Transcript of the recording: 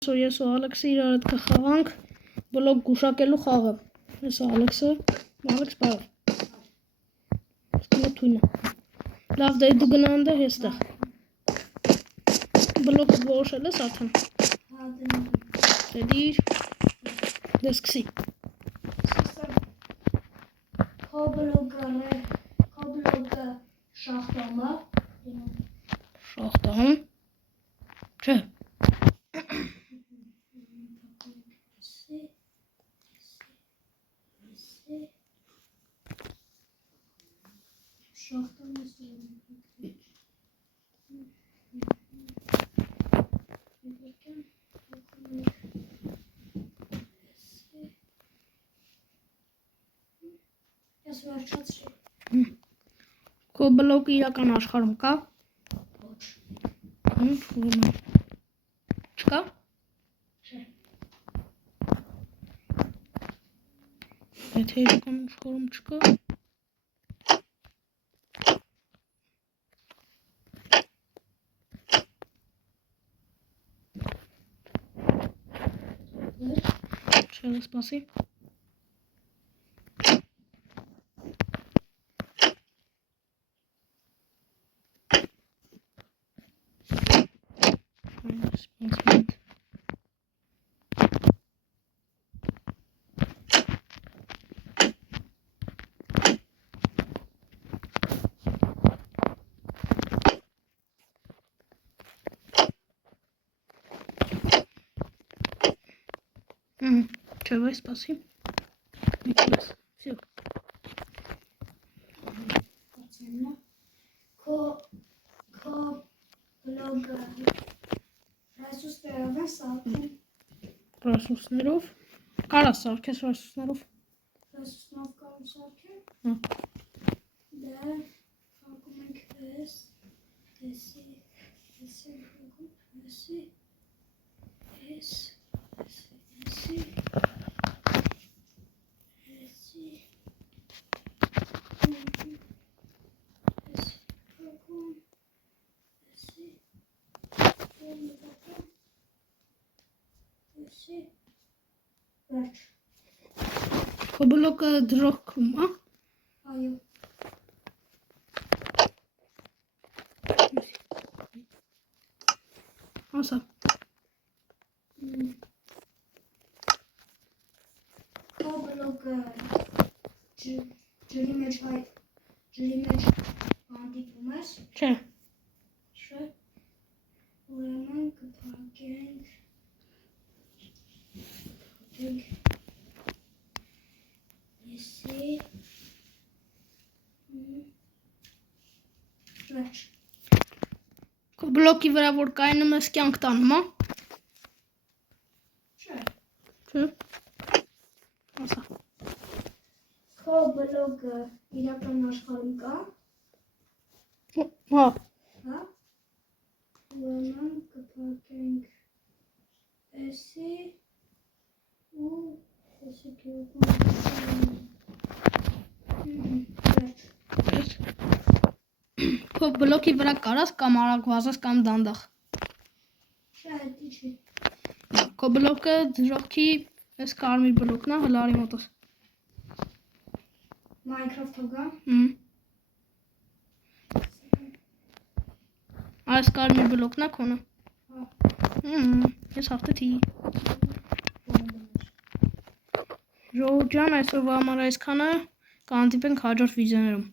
Ես ու Ալեքսը իրար հետ կխաղանք բլոկ գուշակելու խաղը։ Ես Ալեքսը, Ալեքս բարև։ Սկնը թույնը։ Լավ դե դու գնա այնտեղ ես տեղ։ Բլոկը որոշել ես արդեն։ Դե դիր։ Դե սկսի։ Քո բլոկը շախտամա։ Շախտամ։ Չէ։ Քո բլոկը իրական աշխարհում կա։ Չկա։ Եթե իրական աշխարհում չկա։ Չէ, սպասի։ Չէ, վայ, սպասի։ Всё. Քո բլոկը ռեսուրսներով է սարքում։ Ռեսուրսներով։ Կարա սարքես ռեսուրսներով։ Ռեսուրսներով կարող սարքել։ Հա։ Դե սարքում ենք էս, էսի, էսի, էսի, էս, էսի, էսի, վերջ։ Քո բլոկը դրողքում, հա։ Այո։ Ասա։ Քո բլոկը ջրի մեջ հանդիպում ես։ Չէ։ Չէ։ Ուրեմն կփակենք Եսի վերջ։ Քո բլոկի վրա որ կայնում ես կյանք տանում, հա։ Չէ։ Չէ։ Ասա։ Քո բլոկը իրական աշխարհում կա։ Հա։ Հա։ Ուրեմն կփակենք էսի ու էսի գյուղում։ Վերջ։ Քո բլոկի վրա կարաս կամ արագ վազես կամ դանդաղ։ Չէ, դա չի։ Քո բլոկը դրողքի այս կարմիր բլոկն է, հլարի մոտս։ Minecraft-ով գա։ Այս կարմիր բլոկն է քոնը։ Հա։ Ես հաղթեցի։ Ժողովուրդ ջան, այսօրվա համար այսքանը, կհանդիպենք հաջորդ վիդեոներում։